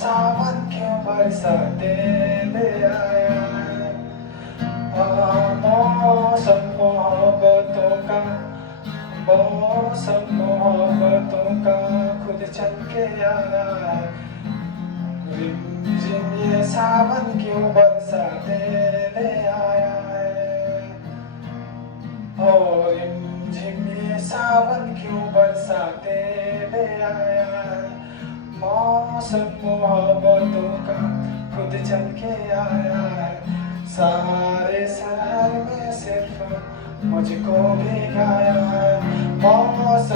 सावन क्यों बरसाते ले आया है। मौसम मोहब्बतों का, मौसम मोहब्बतों का खुद चल के आया है। रिमझिम ये सावन क्यों बरसाते ले आया है। ओ रिमझिम ये सावन क्यों बरसाते ले आया है। मौसम मोहब्बतों का खुद चल के आया है। सारे शहर में सिर्फ मुझको भी गाया है। मौसम